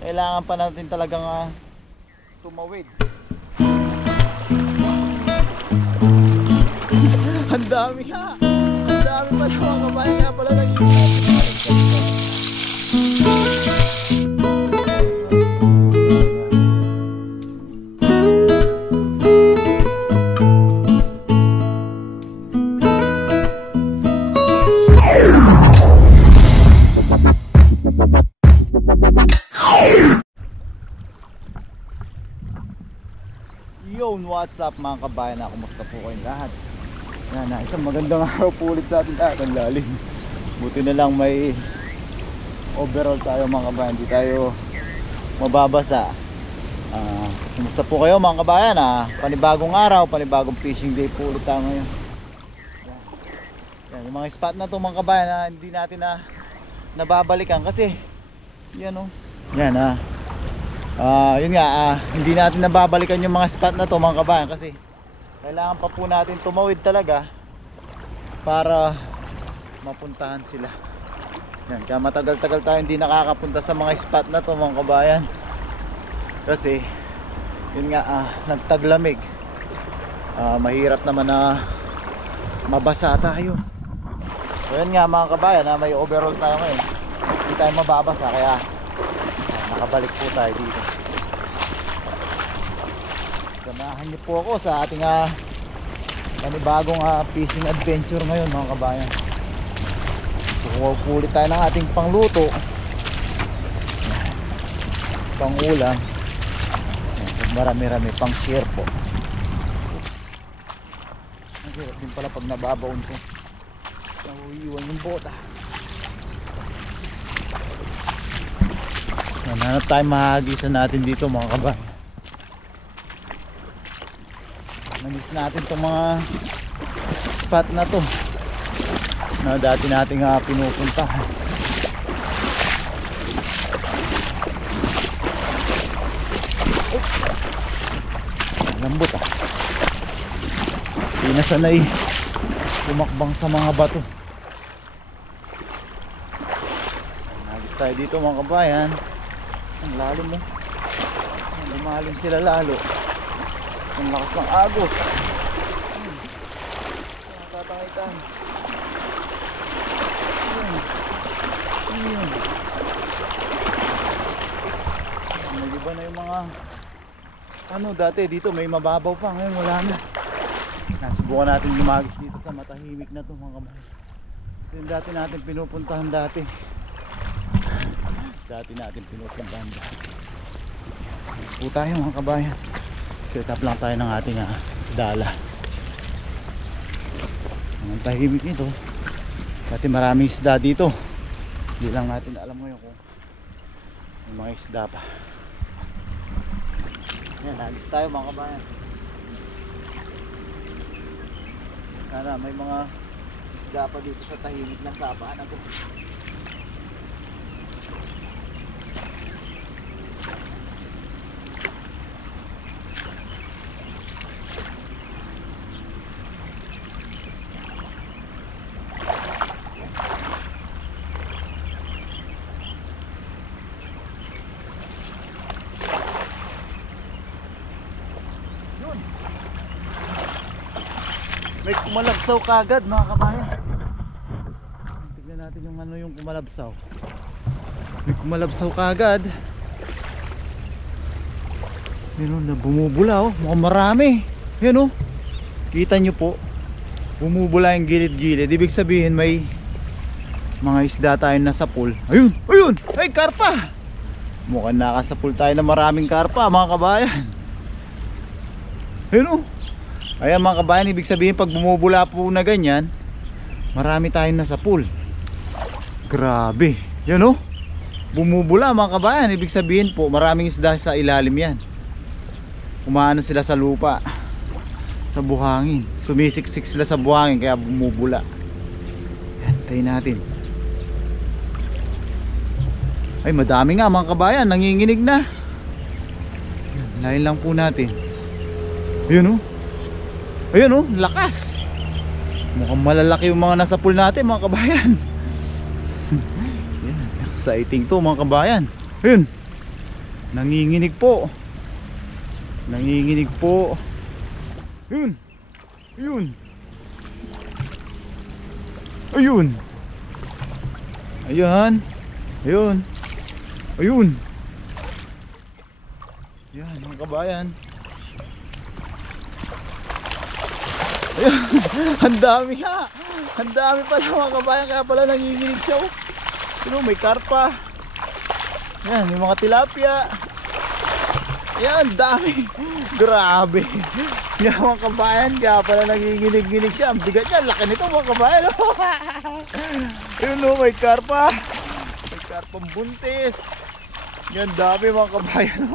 kailangan pa natin talagang tumawid. Ang dami ha! Ang dami pala mga kabayan, kaya pala Yun, what's up mga kabayan, kumusta po kayong lahat? Yan, isang magandang araw po ulit sa ating lahat. Ang lalim. Buti na lang may overall tayo mga kabayan, hindi tayo mababasa. Kumusta po kayo mga kabayan? Panibagong araw, panibagong fishing day po ulit tayo ngayon. Yan, yung mga spot na to mga kabayan hindi natin nababalikan kasi yan o. Yan yun nga, hindi natin nababalikan yung mga spot na to mga kabayan kasi kailangan pa po natin tumawid talaga para mapuntahan sila. Yan, kaya matagal-tagal tayo hindi nakakapunta sa mga spot na to mga kabayan kasi yun nga, nagtaglamig. Mahirap naman na mabasa tayo. So yun nga mga kabayan, may overall tayo ngayon, hindi tayo mababasa kaya nakabalik po tayo dito. Samahan niyo po ako sa ating panibagong fishing adventure ngayon mga kabayan. So ulit tayo ng ating pangluto, pang ulam, marami-rami pang share po. Ang hirap din pala pag nababaon ko, nauiwan yung bota. Hanap tayo mahagisan natin dito mga kabayan. Namiss natin itong mga spot na to na dati nating pinupunta. Lambot hindi na sanay tumakbang sa mga bato. Nagis tayo dito mga kabayan. Ang lalim mo, lumalim sila lalo. Ang lakas ng agos. Natatangitan. Nag-iba na yung mga dati dito may mababaw pa, ngayon wala na. Subukan natin lumagis dito sa matahimik na to mga kabayan. Yung dati natin pinupuntahan dati natin pinupuntahan dati. Alis po tayo mga kabayan. Set up lang tayo ng ating dala. Ang tahimik nito. Dati maraming isda dito. Hindi lang natin alam ngayon kung may mga isda pa. Yan, alis tayo mga kabayan. Sana may mga isda pa dito sa tahimik na sapaan ako. May kumalabsaw kagad mga kabayan. Tignan natin yung yung kumalabsaw. May kumalabsaw kagad. Meron na bumubula mukhang marami. Yan kita nyo po, bumubula yung gilid-gilid. Ibig sabihin may mga isda tayo nasa pool. Ayun, ay karpa. Mukhang nakasapul tayo na maraming karpa mga kabayan. Ayun ayan mga kabayan, ibig sabihin pag bumubula po na ganyan, marami tayong nasa pool. Grabe. Yan bumubula mga kabayan, ibig sabihin po maraming isda sa ilalim yan. Umaano sila sa lupa, sa buhangin. Sumisiksik sila sa buhangin kaya bumubula. Yan, tayo natin. Ay madami nga mga kabayan, nanginginig na. Lain lang po natin. Ayun lakas. Mukhang malalaki yung mga nasa pool natin mga kabayan. Yan, lakas. Exciting to mga kabayan. Ayun, nanginginig po. Nanginginig po. Ayun. Ayun. Ayun. Ayan. Ayun. Ayun. Yan mga kabayan. Ayun. Ang dami ha. Ang dami pala mga kabayan. Kaya pala nanginginig siya. Ano, may karpa. Yan, may mga tilapia. Yan, dami. Grabe. Yan mga kabayan. Kaya pala nanginginig-ginig siya. Ang bigat niya. Laki nito mga kabayan. Ayun o, may karpa. May karpang buntis. Yan, dami mga kabayan.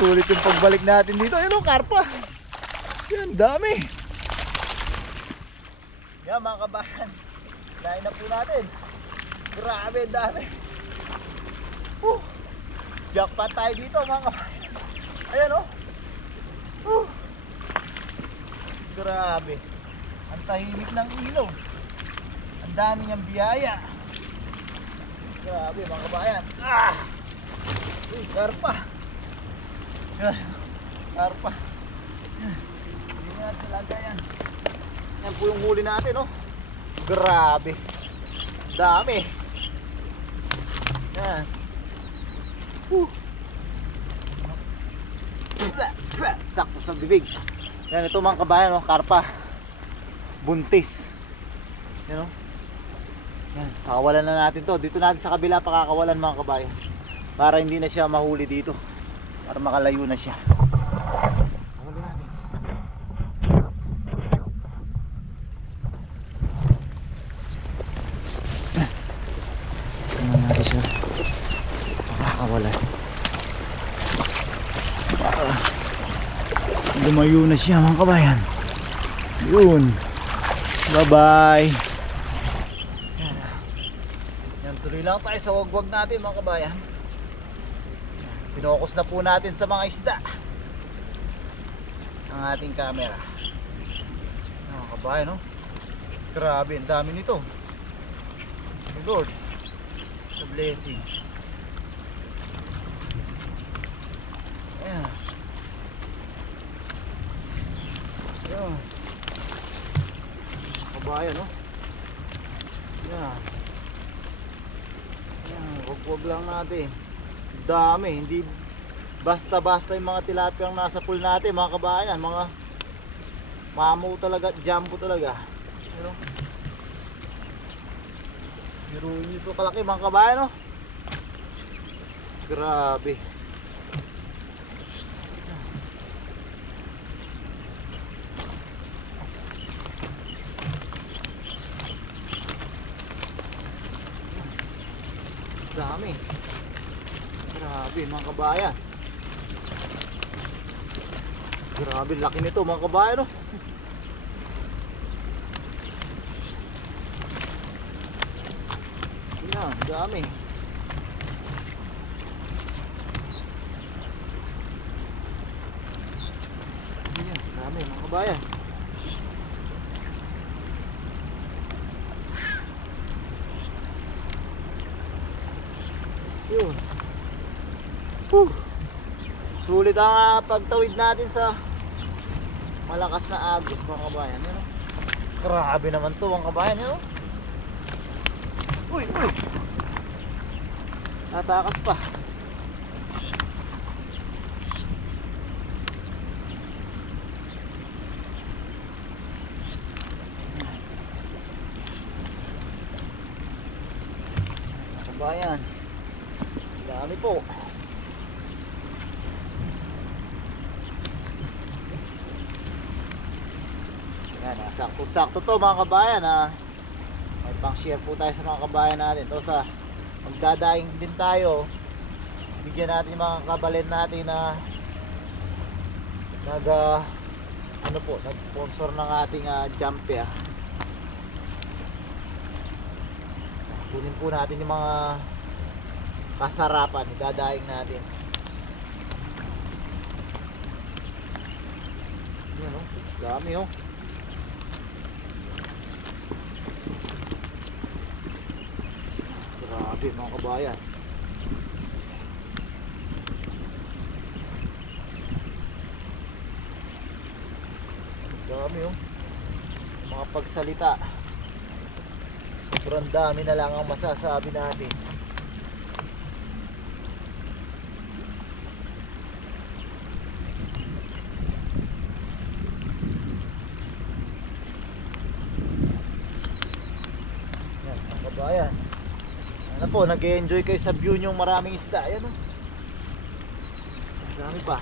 Sulit yung pagbalik natin dito. Ayun o, karpa. Yan, dami. Yan mga kabayan. Lain na po natin. Grabe, dami. Jackpot tayo dito mga kabayan. Ayan o. Grabe. Ang tahimik ng ilaw. Ang dami niyang biyaya. Grabe mga kabayan. Karpa. Karpa. Hindi nga sa lagayan. Yan po yung huli natin oh. Grabe. Dami. Yan. Sakto sa bibig. Yan, ito mga kabayan oh, karpa. Buntis. Yan oh. Yan, pakakawalan na natin to. Dito natin sa kabila pakakawalan mga kabayan. Para hindi na siya mahuli dito. Para makalayo na siya. Pakakawalan natin. Tingnan natin siya. Pakakawalan. Para lumayo na siya mga kabayan. Yun. Bye bye. Yan, tuloy lang tayo sa wagwag natin mga kabayan. Pinokus na po natin sa mga isda ang ating camera. Mga kabayan no? Grabe, ang dami nito. My Lord, the blessing. Ayan. Ayan. Kabayan no? Ayan. Ayan, wag-wag lang natin. Dami, hindi basta-basta yung mga tilapia ang nasa pool natin mga kabayan. Mga mamo talaga, jumbo talaga. Pero meron nito kalaki mga kabayan no? Grabe. Dami. Grabe mga kabayan. Grabe laki nito mga kabayan no? Yan, dami. Yan, dami mga kabayan. Yun. Sulit ang pagtawid natin sa malakas na agos mga kabayan. Yan, oh. Grabe naman to mga kabayan. Yan, oh. Uy, uy. Tatakas pa. Kabayan. Dami po. Yan, sakto-sakto to mga kabayan ha. May pang share po tayo sa mga kabayan natin. To sa magdadaing din tayo. Bigyan natin yung mga kabalin natin na nag-sponsor ng ating jumper. Kunin po natin yung mga kasarapan, idadaing natin. Yan oh, dami oh. Grabe. Grabe mga kabayan. Dami oh. Mga pagsalita. Sobrang dami na lang ang masasabi natin. Yan mga kabayan. Ano po, nag-enjoy kayo sa view nyong maraming isda. Ayan oh. Dami pa.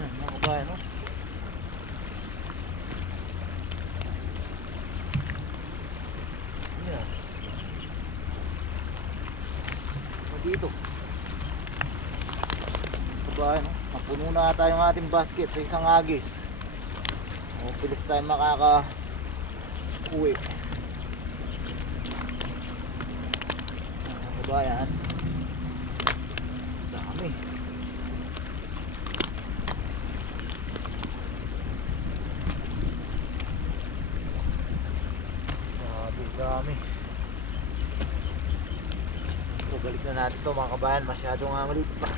Yan mga kabayan oh. Yan. Dito. Kabayan oh. Mapuno na ata yung ating basket sa isang agis. O, pilis tayo makaka-uwi. Kabayan. Dami. Dami. So, balik na natin ito mga kabayan. Masyadong maliit pa.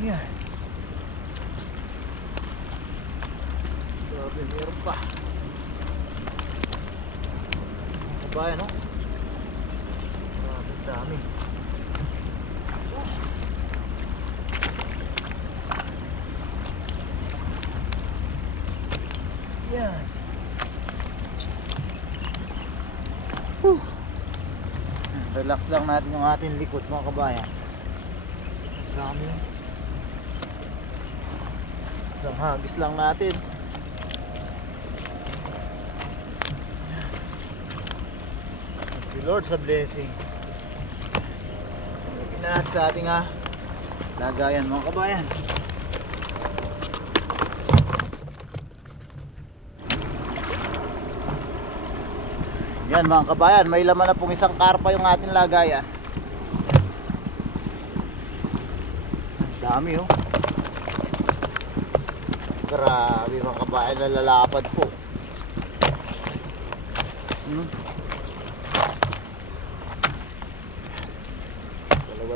Yan. Grabe, meron pa. Kabayan, no? Grabe, dami. Oops. Yan. Whew. Relax lang natin yung ating likod mga kabayan. Dami. Isang hagis lang natin. Thank you Lord sa blessing. Lagyan natin sa ating lagayan mga kabayan. Yan mga kabayan, may laman na pong isang karpa yung ating lagayan. Ang dami oh. Grabe mga kabayan, nalalapad po.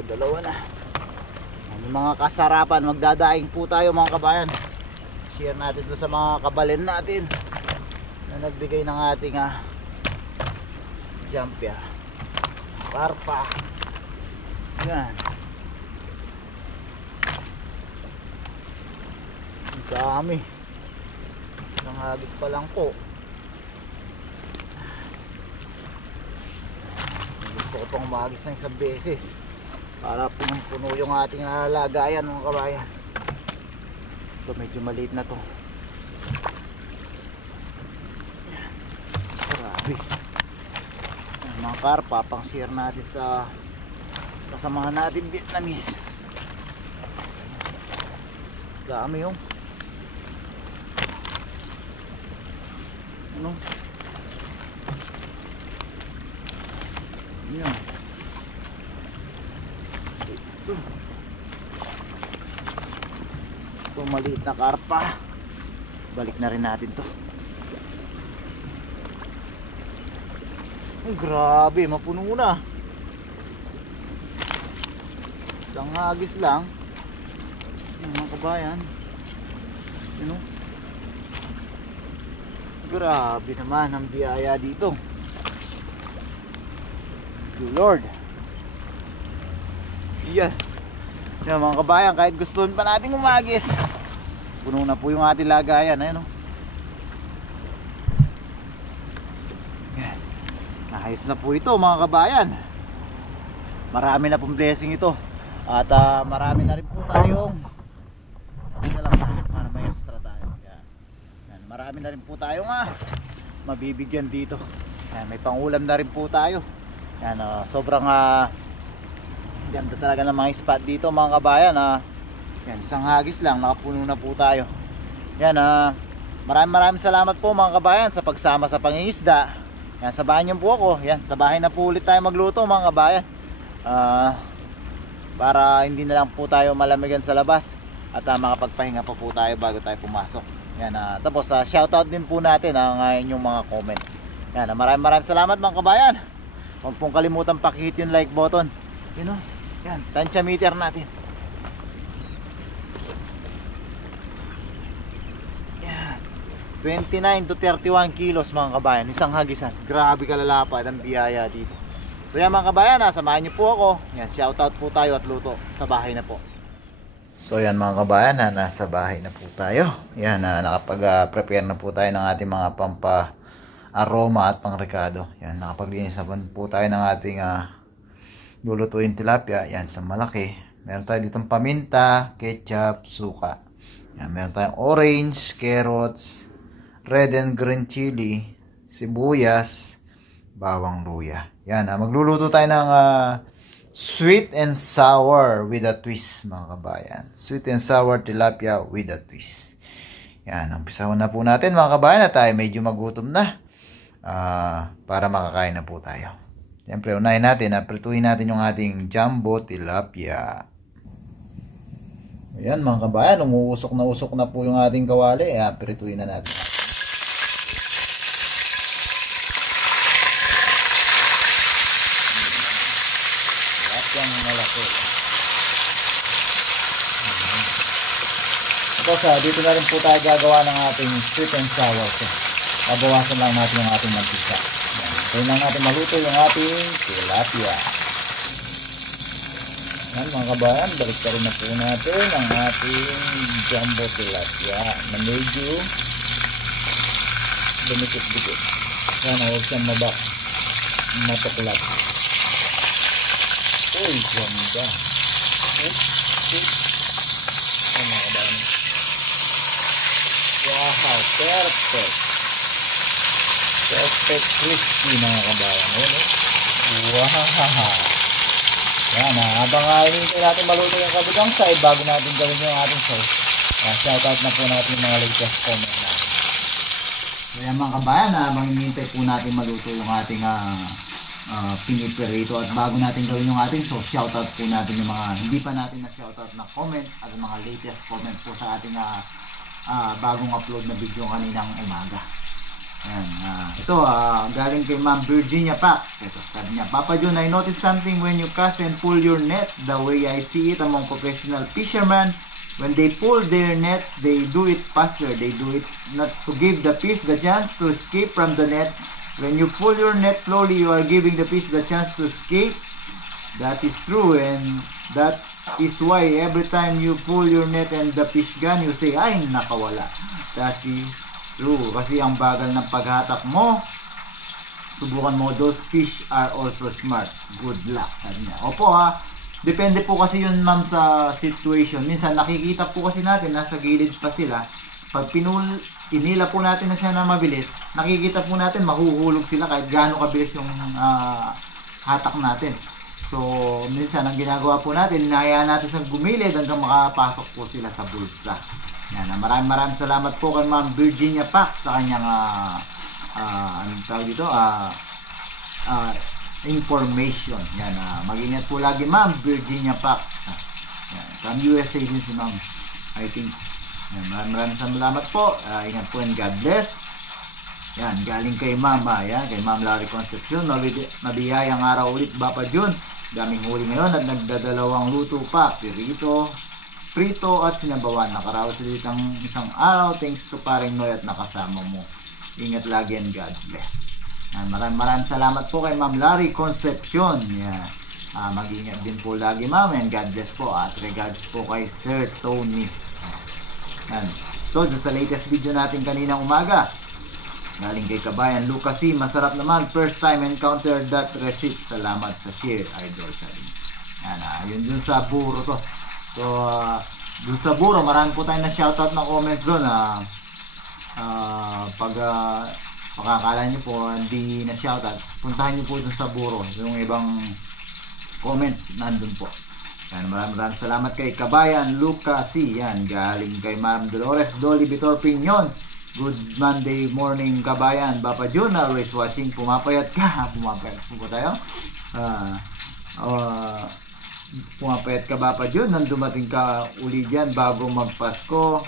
Dalawa na. May mga kasarapan, magdadaing po tayo mga kabayan. Share natin ito sa mga kabalin natin na nagbigay ng ating jumpia, karpa. Yan. Ang dami. Isang hagis pa lang po. Gusto ko pang mahagis ng isang beses para punong-puno yung ating lagayan mga kabayan. Ito medyo maliit na to. Grabe. Mga karpa pang share natin sa kasamahan natin Vietnamese. Dami yung ano yan. Ito maliit na karpa, balik na rin natin to. Ay, grabe, mapuno na. Isang hagis lang. Yung mga kabayan. You know? Grabe naman ang biyaya dito. Thank you Lord. Yan. Yan mga kabayan, kahit gustuhin pa natin umagis, puno na po yung ating lagayan. Ayun, no? Yan. Ayos na po ito mga kabayan. Marami na pong blessing ito. At marami na rin po tayong na lang tayo para may extra tayo. Yan. Yan. Marami na rin po tayong mabibigyan dito. Yan. May pangulam na rin po tayo. Yan, sobrang ganda talaga ng mga spot dito mga kabayan. Yan, isang hagis lang, nakapuno na po tayo. Yan, maraming salamat po mga kabayan sa pagsama sa pangingisda. Yan, sabahan niyo po ako. Yan, sa bahay na po ulit tayo magluto mga kabayan. Para hindi na lang po tayo malamigan sa labas. at makapagpahinga pa po tayo bago tayo pumasok. Yan, tapos shoutout din po natin ang inyong mga comment. Yan, maraming salamat mga kabayan. Huwag pong kalimutan pakihit yung like button. You know, yan, tansya meter natin. Yan, 29 to 31 kilos mga kabayan, isang hagisan. Grabe kalalapad ang biyaya dito. So yan mga kabayan, samahan niyo po ako. Yan, shoutout po tayo at luto sa bahay na po. So yan mga kabayan, nasa bahay na po tayo. Yan, nakapag-prepare na po tayo ng ating mga aroma at pangrekado. Yan, nakapaglinis na po tayo ng ating lulutuin tilapia. Yan, sa malaki. Meron tayo ditong paminta, ketchup, suka. Yan, meron tayong orange, carrots, red and green chili, sibuyas, bawang luya. Yan, magluluto tayo ng sweet and sour with a twist mga kabayan. Sweet and sour tilapia with a twist. Yan, umpisahan na po natin mga kabayan at tayo medyo magutom na. Para makakain na po tayo. Siyempre, unahin natin, prituhin natin yung ating jumbo tilapia. Ayan mga kabayan, umuusok na po yung ating kawali. Prituhin na natin. Tilapia malaki. Tapos dito na rin po tayo gagawa ng ating sweet and sour. Babawasan lang natin yung ating mantika. Kaya lang natin maluto yung ating tilapia. Yan mga kabayan, balik ka rin na po natin ang ating jumbo tilapia na medyo dumikit-dikit. Sana huwag siyang matuklat. Uy, ganda. Yan mga kabayan. Wow, perfect. Perfect crispy mga kabayan. Wow. Yan, habang hinihintay natin maluto yung kabilang side bago natin gawin yung ating sauce. Shoutout na po natin yung mga latest comment natin. So yan mga kabayan, habang hinihintay po natin maluto yung ating piniperito at bago natin gawin yung ating sauce, shoutout po natin yung mga hindi pa natin na shoutout na comment at mga latest comment po sa ating bagong upload na video kaninang umaga. Yan, ito galing kay Ma'am Virginia Pax. Ito, sabi niya, Papa John, I noticed something when you cast and pull your net. The way I see it among professional fishermen, when they pull their nets, they do it faster. They do it not to give the fish the chance to escape from the net. When you pull your net slowly, you are giving the fish the chance to escape. That is true, and that is why every time you pull your net and the fish gone, you say, ay, nakawala. That is true, kasi ang bagal ng paghatak mo, subukan mo, those fish are also smart. Good luck, sabi niya. Opo depende po kasi yun ma'am sa situation. Minsan nakikita po kasi natin, nasa gilid pa sila. Pag inila po natin na siya na mabilis, nakikita po natin mahuhulog sila kahit gaano kabilis yung hatak natin. So minsan ang ginagawa po natin, hinahayaan natin sa gumilid hanggang makapasok po sila sa bulsa. Yan, maraming salamat po kay Ma'am Virginia Pax sa kanyang anong tawag dito, information. Yan, mag-ingat po lagi Ma'am Virginia Pax. Yan, from USA din si Ma'am, I think. Yan, maraming salamat po. Ingat po and God bless. Yan, galing kay Ma'am, yan, kay Ma'am Larry Concepcion. Mabiyayang araw ulit, Papa John. Daming huli ngayon at nagdadalawang luto pa. Prito at sinabawan. Nakaraos ulit ang isang araw. Thanks to Paring Noy at nakasama mo. Ingat lagi and God bless. Maraming salamat po kay Ma'am Larry Concepcion. Yeah. Mag-ingat din po lagi ma'am and God bless po. At regards po kay Sir Tony. Yan. So, sa latest video natin kaninang umaga, galing kay Kabayan Lucas C. Masarap naman. First time encounter that receipt. Salamat sa share, idol. Yan, yun dun sa buro to. So, dun sa buro, marami po tayo na shoutout na comments doon. Pag makakala nyo po, hindi na shoutout, puntahan nyo po dun sa buro. Yung ibang comments, nandun po. Yan, maraming salamat kay Kabayan Lucas C. Yan, galing kay Ma'am Dolores Dolly Vitor Piñon. Good Monday morning, Kabayan. Papa Jun, always watching. Pumapayat ka. Pumapayat po tayo. pumapayat ka ba pa dyan nang dumating ka uli dyan bago magpasko.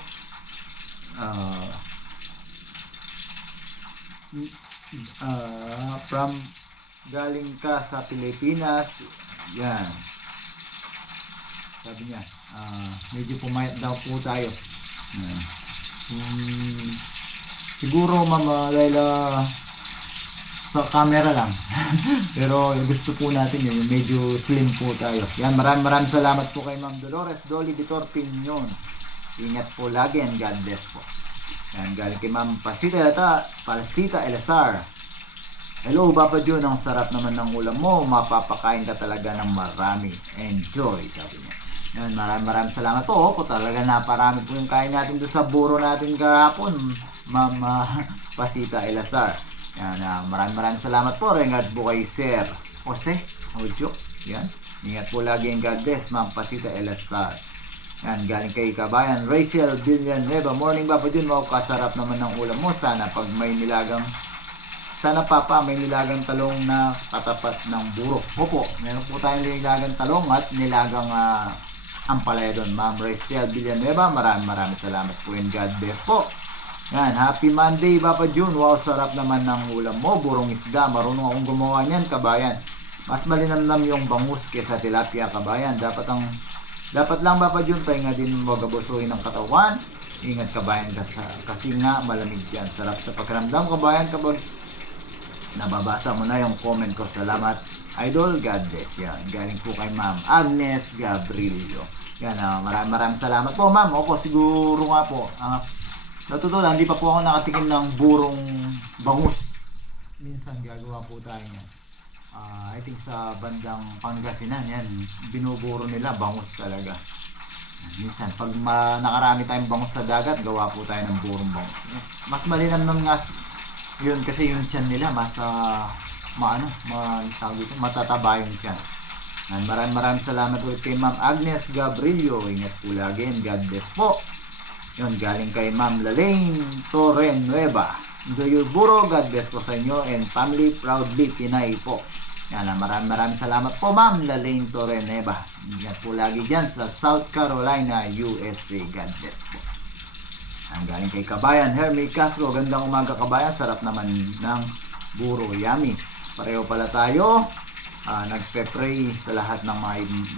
Ah, from galing ka sa Pilipinas, yan, sabi niya, medyo pumayat daw po tayo. Yan. Siguro Ma'am Laila, sa camera lang. Pero gusto po natin yun, yung medyo slim po tayo. Yan, maraming salamat po kay Ma'am Dolores Dolly Vitor Piñon. Ingat po lagi and God bless po. Yan, galing kay Ma'am Palsita Elazar. Hello Papa Jun, ang sarap naman ng ulam mo. Mapapakain ka talaga ng marami. Enjoy, sabi niya. Yan, maraming salamat po. Po talaga naparami po yung kain natin doon sa buro natin kahapon, Ma'am Pasita Elazar. Yan, maraming salamat po. Ingat po kay Sir Jose Ojo. Yan, ingat po lagi and God bless, Ma'am Pasita Elazar. Yan, galing kay Kabayan Rachel Villanueva. Morning Papa Jun, kasarap naman ng ulam mo. Sana pag may nilagang, sana Papa may nilagang talong na katapat ng buro. Opo, meron po tayong nilagang talong at nilagang ampalaya doon, Ma'am Rachel Villanueva. Maraming salamat po and God bless po. Yan, happy Monday Papa Jun. Wow, sarap naman ng ulam mo. Burong isda, marunong akong gumawa niyan, Kabayan. Mas malinamnam yung bangus kaysa tilapia, Kabayan. Dapat lang Papa Jun, pahinga din, wag abusuhin ng katawan. Ingat Kabayan, kasi nga malamig yan. Sarap sa pakiramdam, Kabayan, kapag nababasa mo na yung comment ko. Salamat Idol, God bless. Yan, galing po kay Ma'am Agnes Gabrilio. Yan, maraming salamat po Ma'am. Opo, siguro nga po, natutunan, hindi pa po ako nakatikim ng burong bangus. Minsan gagawa po tayo niyan. I think sa bandang Pangasinan, yan, binuburo nila, bangus talaga. Minsan, pag nakarami tayong bangus sa dagat, gawa po tayo ng burong bangus. Mas malinamnam nga yun kasi yung tiyan nila, mas matataba yung tiyan. Maraming salamat ulit kay Ma'am Agnes Gabrilio. Ingat po lagi and God bless po. Yun, galing kay Ma'am Lalaine Torrenueva. Enjoy your buro. God bless po sa inyo and family, proudly Pinay po. Yan, maraming salamat po Ma'am Lalaine Torrenueva. Ingat po lagi dyan sa South Carolina, USA. God bless po. Yan, galing kay Kabayan Hermie Castro. Gandang umaga Kabayan. Sarap naman ng buro. Yummy. Pareho pala tayo. Nagpe-pray sa lahat ng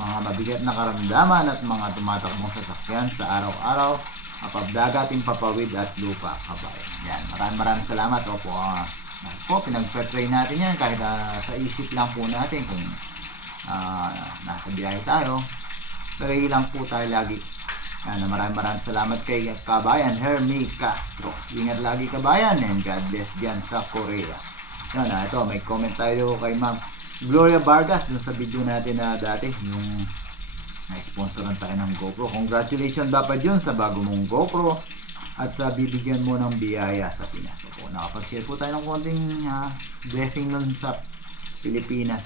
mga mabigat na karamdaman at mga tumatakbong sasakyan sa araw-araw. Mapabdagating papawid at lupa, Kabayan. Yan, maraming salamat. Opo, pinag-pray natin yan kahit sa isip lang po natin kung nasa biyahe tayo. Pray lang po tayo lagi. Yan, maraming salamat kay Kabayan Hermie Castro. Ingat lagi Kabayan and God bless dyan sa Korea. Yan, ito may comment tayo kay Ma'am Gloria Vargas dun sa video natin na dati, yung na-sponsoran tayo ng GoPro. Congratulations Papa Jun sa bago mong GoPro at sa bibigyan mo ng biyaya sa Pinas. So, nakapag-share po tayo ng konting blessing nun sa Pilipinas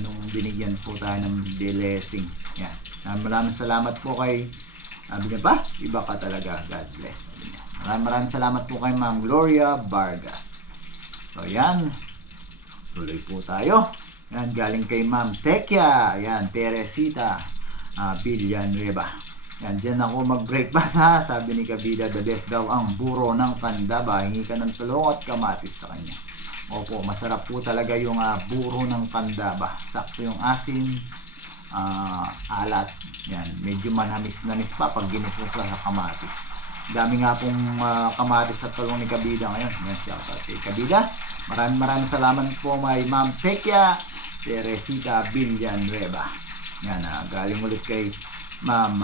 nung binigyan po tayo ng blessing. Yan. Maraming salamat po kay sabi niya pa, iba ka talaga. God bless. Maraming salamat po kay Ma'am Gloria Vargas. So yan, tuloy po tayo. Yan, galing kay Ma'am Tekia. Yan, Teresita Villanueva. Yan, dyan ako mag-breakfast ha. Sabi ni Kabida, the best daw ang buro ng Candaba. Hingi ka ng tulong at kamatis sa kanya. Opo, masarap po talaga yung buro ng Candaba. Sakto yung asin, alat. Yan, medyo manamis-namis pa pag ginisa sa kamatis. Dami nga pong kamatis at tulong ni Kabida ngayon. Yan, shout out kay Kabida. Maraming salamat po may Ma'am Tekia Teresita Villanueva. Yan, galing ulit kay Ma'am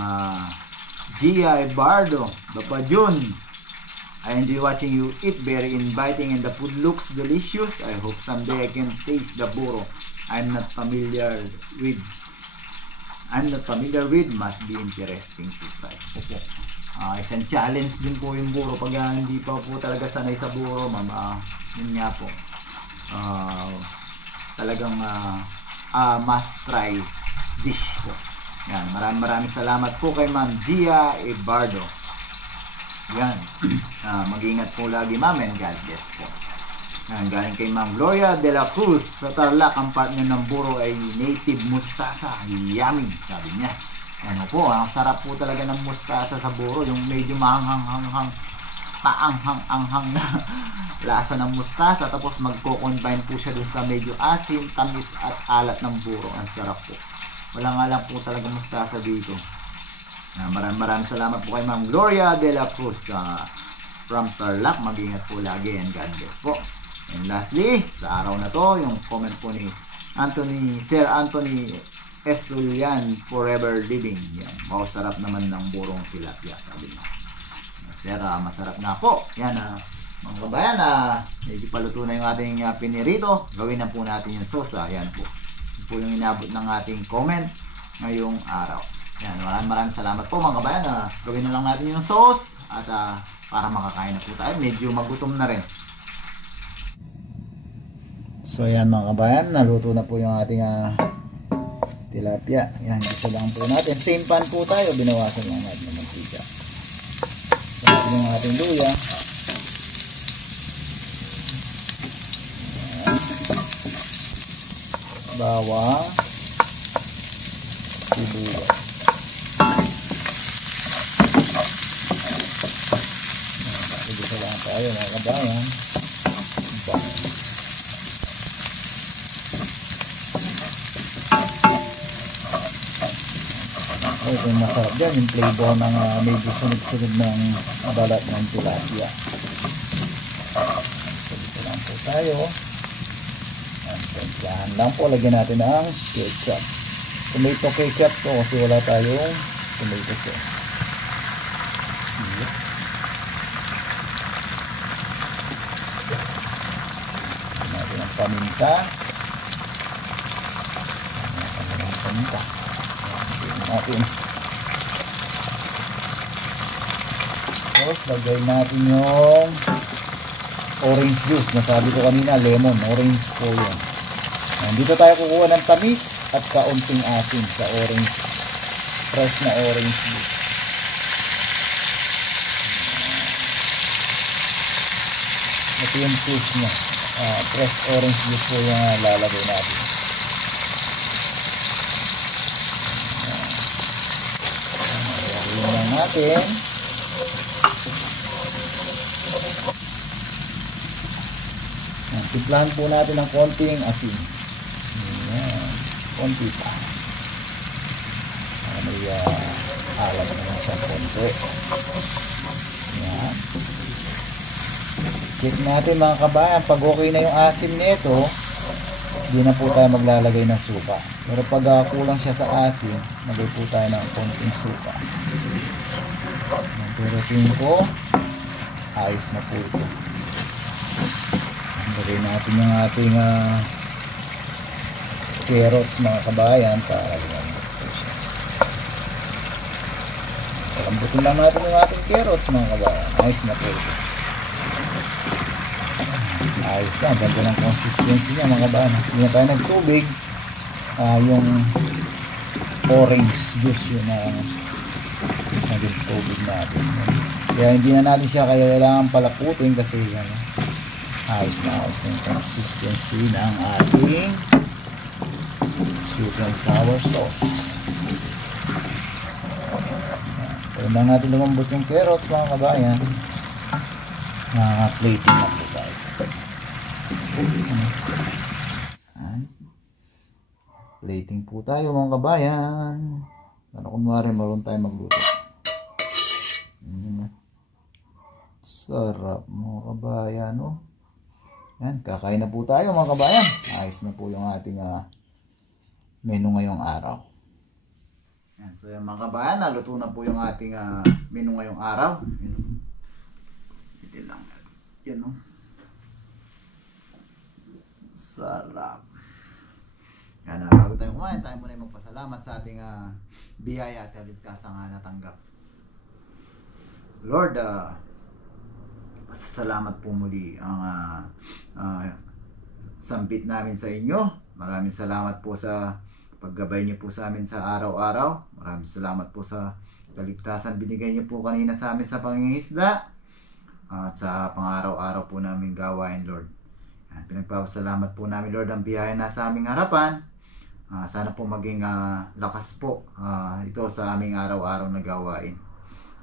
Gia Ebardo. Papa Jun, I enjoy watching you eat, very inviting and the food looks delicious. I hope someday I can taste the buro. I'm not familiar with, must be interesting to try. Opo. Isang challenge din po yung buro pag hindi pa po talaga sanay sa buro, Ma'am. Yun nga po. Talagang must try dish po. Yan, maraming salamat po kay Ma'am Gia Ebardo. Yan. Mag-ingat po lagi Ma'am and God bless po. Yan, galing kay Ma'am Gloria de la Cruz sa Tarlac. Ang partner ng buro ay native mustasa. Yummy, sabi niya. Ano po, ang sarap po talaga ng mustasa sa buro. Yung medyo maanghang-hanghang, paanghang-anghang na lasa ng mustasa. Tapos magko-combine po siya dun sa medyo asim, tamis at alat ng buro. Ang sarap po. Wala nga lang po talaga mustasa dito. Maraming salamat po kay Ma'am Gloria de la Cruz from Tarlac. Mag-ingat po lagi and God bless po. And lastly, sa araw na to, yung comment po ni Sir Anthony S. Julian, Forever Living. Yan, wow, sarap naman ng burong tilapia, sabi niya. Sir, masarap na po. Yan, mga kabayan, medyo paluto na yung ating pinirito. Gawin na po natin yung sauce. Yan po. Yan po yung inabot ng ating comment ngayong araw. Yan, maraming salamat po mga kabayan. Gawin na lang natin yung sauce at para makakain na po tayo. Medyo magutom na rin. So yan mga kabayan, naluto na po yung ating tilapia. Yan, isa lang po natin. Same pan po tayo, binawasan lang natin ng mantika. So natin yung ating luya. Bawang, sibuyas. Isa lang tayo mga kabayan. Ito yung masarap dyan, yung flavor ng medyo sunod-sunod ng balat ng tilapia. So dito lang po tayo. Templahan lang po, lagyan natin ang ketchup. Tomato ketchup to kasi wala tayong tomato sauce. Lagyan natin ang paminta. Natin. Tapos lagay natin yung orange juice. Nasabi ko kanina, lemon, orange po yun. Dito tayo kukuha ng tamis at kaunting asin sa orange, fresh na orange juice. Ito yung juice niya. Fresh orange juice po yung lalagay natin. Natin. Timplahan po natin ng konting asin. Ayan. Konti pa. May alam naman siya konti. Ayan. Check natin mga kabayan. Pag okay na yung asin nito, hindi na po tayo maglalagay ng suka. Pero pag kulang siya sa asin, magay po tayo ng konting suka. Pero tingin ko ayos na po ito. Lagay natin yung ating carrots mga kabayan para palambutin lang natin yung ating carrots mga kabayan. Ayos na po ito. Ayos na, ganda ng consistency niya mga kabayan. Hindi na tayo nagtubig. Yung orange juice yun na naging tubig natin. Kaya hindi na natin siya kailangan palaputin kasi ayos na yung consistency ng ating sweet and sour sauce. Kaya na natin lumambot yung carrots mga kabayan. Plating na po tayo. Plating po tayo mga kabayan. Ano kunwari maroon tayo magluto. Sarap mga kabayan, no? Yan, kakain na po tayo mga kabayan. Ayos na po yung ating menu ngayong araw. Yan, so yan mga kabayan, naluto na po yung ating menu ngayong araw. Ito lang. Yan, no? Sarap. Yan, bago tayo kumain, tayo muna yung magpasalamat sa ating biyaya at kaligtasang natanggap. Lord, pasasalamat po muli ang sambit namin sa inyo. Maraming salamat po sa paggabay niyo po sa amin sa araw-araw. Maraming salamat po sa kaligtasan binigay niyo po kanina sa amin sa pangingisda at sa pang-araw-araw po namin gawain, Lord. Yan, pinagpapasalamat po namin Lord ang biyaya na sa aming harapan. Sana po maging lakas po ito sa aming araw-araw na gawain.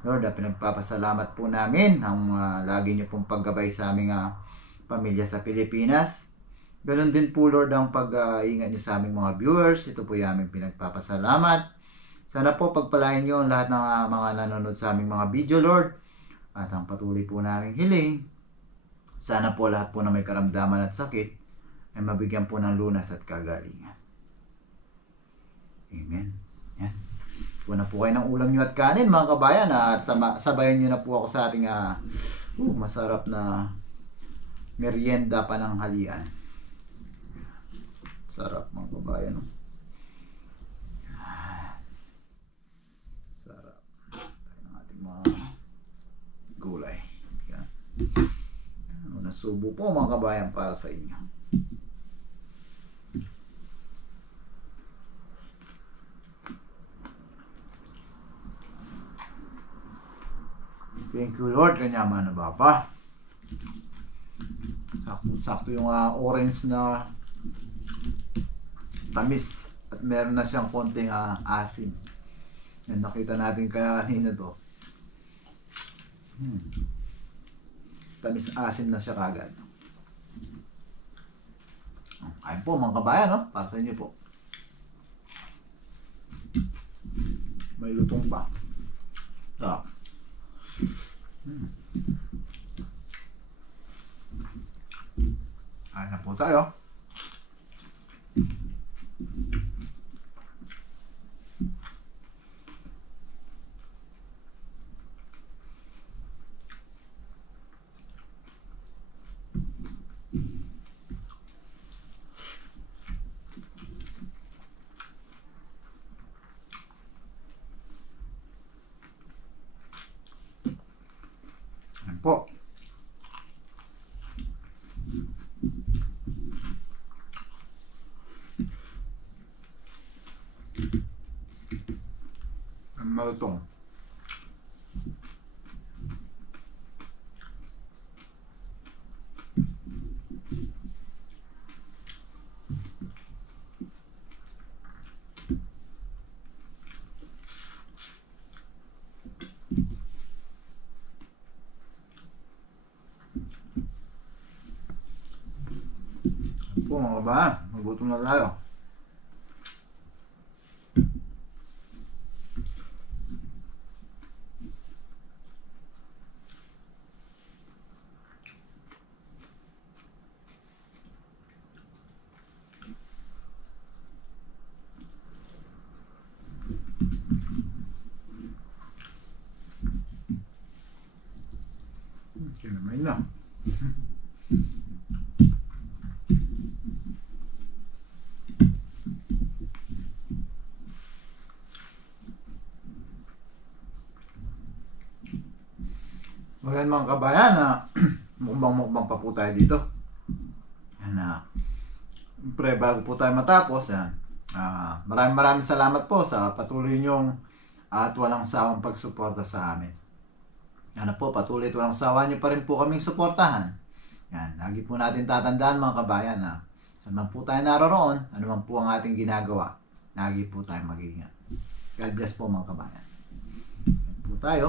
Lord, pinagpapasalamat po namin ang lagi niyo pong paggabay sa aming pamilya sa Pilipinas. Ganon din po Lord ang pag-ingat niyo sa aming mga viewers. Ito po yung aming pinagpapasalamat. Sana po pagpalain niyo ang lahat ng mga nanonood sa aming mga video Lord. At ang patuloy po naming hiling, sana po lahat po na may karamdaman at sakit ay mabigyan po ng lunas at kagalingan. Amen. Yan. Kuha na po kayo ng ulam nyo at kanin mga kabayan at sabayan nyo na po ako sa ating masarap na merienda pananghalian. Sarap mga kabayan. Sarap. Tayo ng ating mga gulay. Yan. Nasubo po mga kabayan para sa inyo. Thank you Lord, kanyaman na Bapa. Sakto yung orange na tamis at meron na siyang konting asin. Yan, nakita natin kanina to. Tamis asin na siya kagad. Kain po mga kabayan, no? Para sa inyo po. May lutong pa. Sarap. Kain na po tayo. Ayan po. Ang malutong. Po mga kabahan, magutom na tayo. Kinamay na. So yan mga kabayan, mukbang pa po tayo dito. Yan pre, bago po tayo matapos, yan. Maraming salamat po sa patuloy nyong at walang sawang pagsuporta sa amin. Yan po, patuloy at walang sawa nyo pa rin po kaming suportahan. Yan, lagi po natin tatandaan mga kabayan na saan man po tayo naroroon, ano man po ang ating ginagawa, lagi po tayo mag-iingat. God bless po mga kabayan. Yan po tayo.